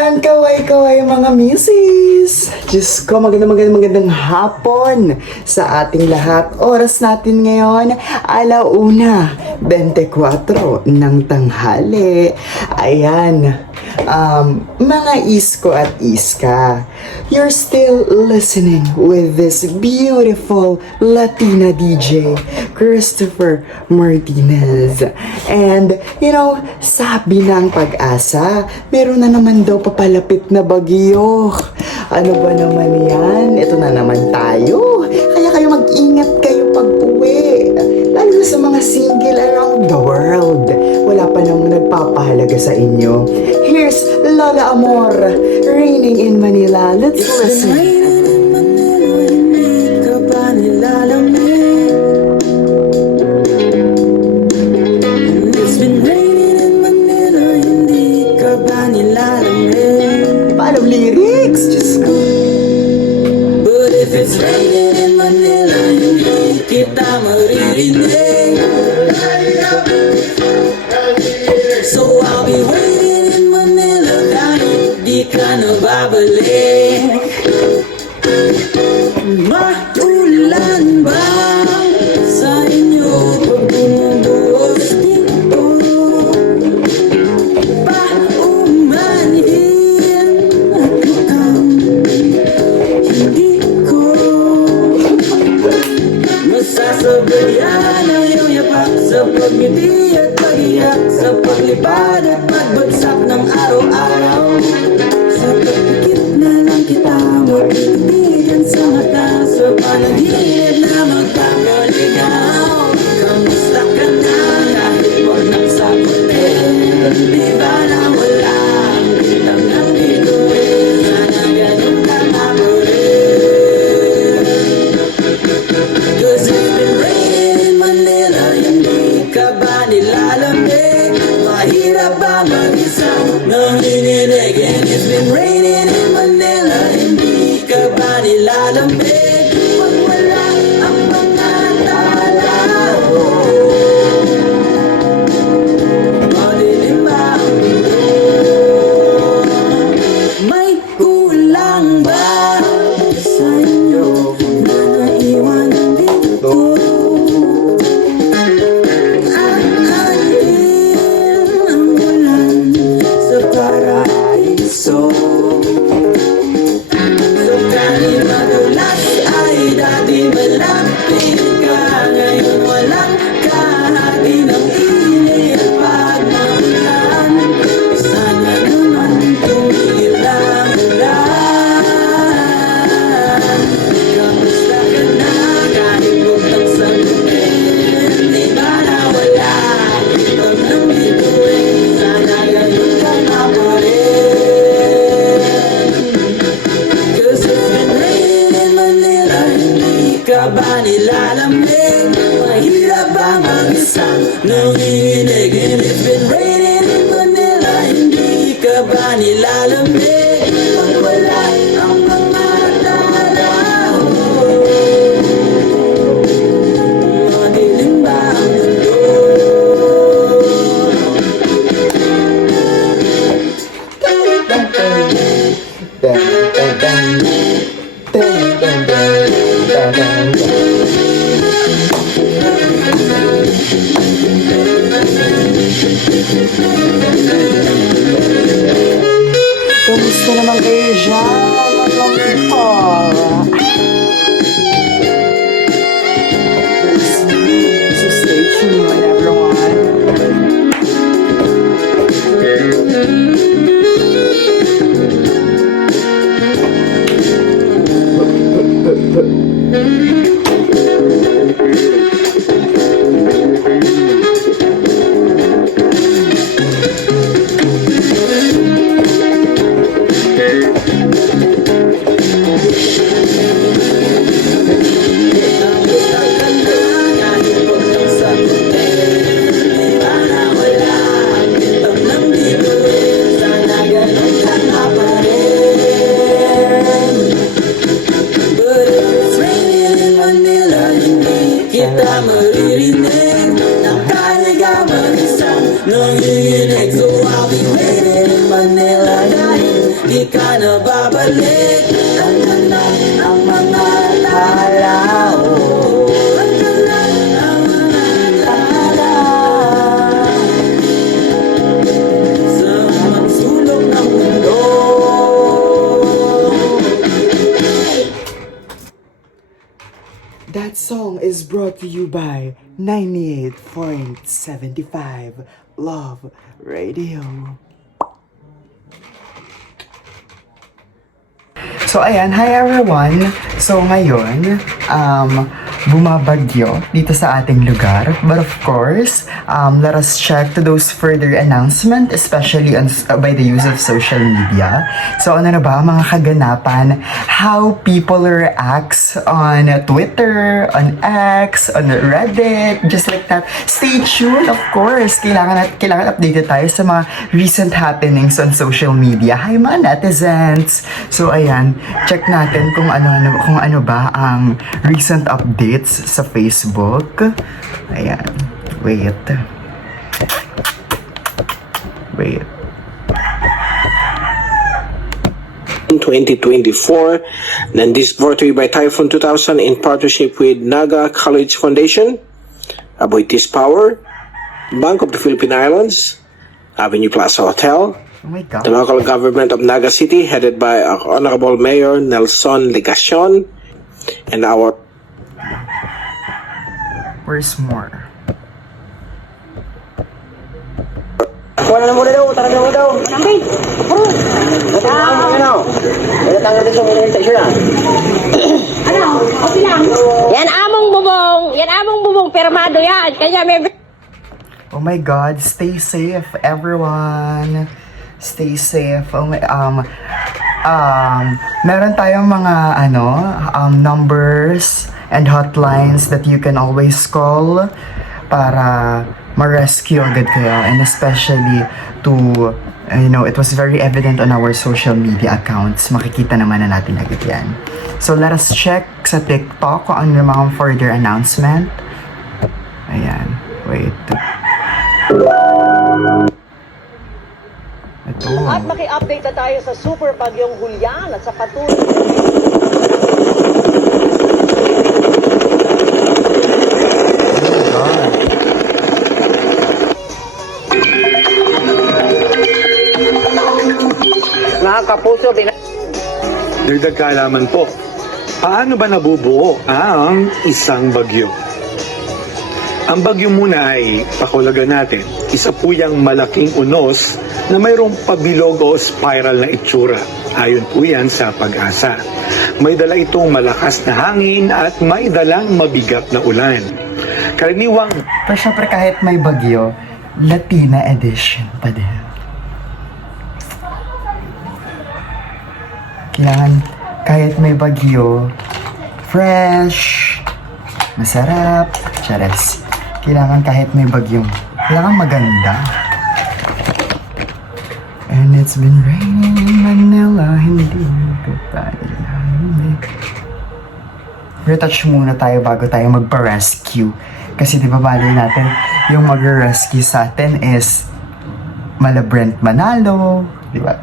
And kaway-kaway mga misis! Diyos ko, magandang hapon sa ating lahat. Oras natin ngayon, 1:24 ng tanghali. Ayan, mga isko at iska, you're still listening with this beautiful Latina DJ, Christopher Martinez. And, sabi ng Pag-asa, meron na naman daw papalapit na bagyo. Ano ba naman yan? Ito na naman tayo. Kaya kayo mag-ingat kayo pag-uwi. Lalo na sa mga single around the world. Wala pa nang nagpapahalaga sa inyo. Here's Lola Amor, Raining in Manila. Let's listen. Paano lyrics? Diyos ko. But if it's raining in Manila, hindi kita maririnig. So I'll be waiting in Manila kahit di ka na babalik. Maulan ba sa inyo pag bumubuhos dito? Paumanhin at ikaw hindi ko masasabayan ang iyong yapak sa pagngiti at pag-iyak, sa paglipad at pagbagsak ng araw-araw. Sa pagpikit na lang kita magtitigan sa mata, sa panaginip na magpapaligaw. Kamusta ka na kahit wag nang sagutin? Di ba na wala ang kitang nandituin? Sana ganun ka nga mo rin. Cause it's been raining in Manila, hindi ka ba nilalamig? Mahirap ba mag-isang nanginginig? And it's been raining in Manila, hindi ka ba nilalamig? Pag wala ang mga tao, madilim ba ang mundo? May kulang ba sa inyo na naiwan dito? Aanin ang ulan sa paraiso. So kahit madulas ay dati malapit ka, ngayon walang kahati ng init pag maulan. Sana naman tumigil ang ulan. Kamusta ka na kahit huwag nang sagutin? Di ba na wala kitang nandituin? Sana ganun ka nga pa rin. Cause it's been raining in Manila, hindi ka ba nilalamig? Mahirap ba mag-isang nanginginig? And it's been raining in Manila, hindi ka ba nilalamig? Pag wala ang mga tao, madilim ba ang mundo? Kamusta naman kayo dyan, mga people? So stay tuned, everyone. nanginginig. So I'll be waiting in Manila dahil di ka na babalik. Hanggang lang ang mga tala, hanggang lang ang mga tala sa mga sulok ng mundo. That song is brought to you by 98.75 Love Radio. So ayan, hi everyone! So ngayon, bumabagyo dito sa ating lugar. But of course, let us check to those further announcement, especially by the use of social media. So ano na ba mga kaganapan? How people reacts on Twitter, on X, on Reddit, just like that. Stay tuned, of course. Kailangan updated tayo sa mga recent happenings on social media. Hi mga netizens! So ayan, check natin kung ano ba ang recent updates sa Facebook. Ayan. Wait. 2024, and this brought to you by Typhoon 2000 in partnership with Naga College Foundation, Aboitiz Power, Bank of the Philippine Islands, Avenue Plaza Hotel, Oh my God. the local government of Naga City headed by our Honorable Mayor Nelson Legacion, and our Where's more? Wala na muna daw, tara na muna daw. Okay, bro. Natanggal mo ano? Natanggal din sa muna yung texture na. Ano? Okay lang. Yan among bubong, permado yan. Kaya may... Oh my God, stay safe everyone. Stay safe. Oh my, meron tayong mga numbers and hotlines that you can always call para ma-rescue agad kayo, and especially to it was very evident on our social media accounts. Makikita naman na natin agad yan. So let us check sa TikTok kung ano mga further announcement. Ayan, wait. Ito. At maki-update na tayo sa super bagyong Julian at sa patuloy. Mga kapuso, Dagdag kaalaman po, paano ba nabubuo ang isang bagyo? Ang bagyo muna ay, pakulagan natin, isa po yung malaking unos na mayroong pabilog o spiral na itsura. Ayon po yan sa Pag-asa. May dala itong malakas na hangin at may dalang mabigat na ulan. Karaniwang Pero syempre kahit may bagyo, Latina edition pa din. Kailangan kahit may bagyo, fresh, masarap, chares. Kailangan kahit may bagyong, kailangan maganda. And it's been raining in Manila, hindi ko pa ilamig. Retouch muna tayo bago tayo magpa-rescue. Kasi di ba bali natin, yung mag-rescue sa atin is Mala Brent Manalo, di ba?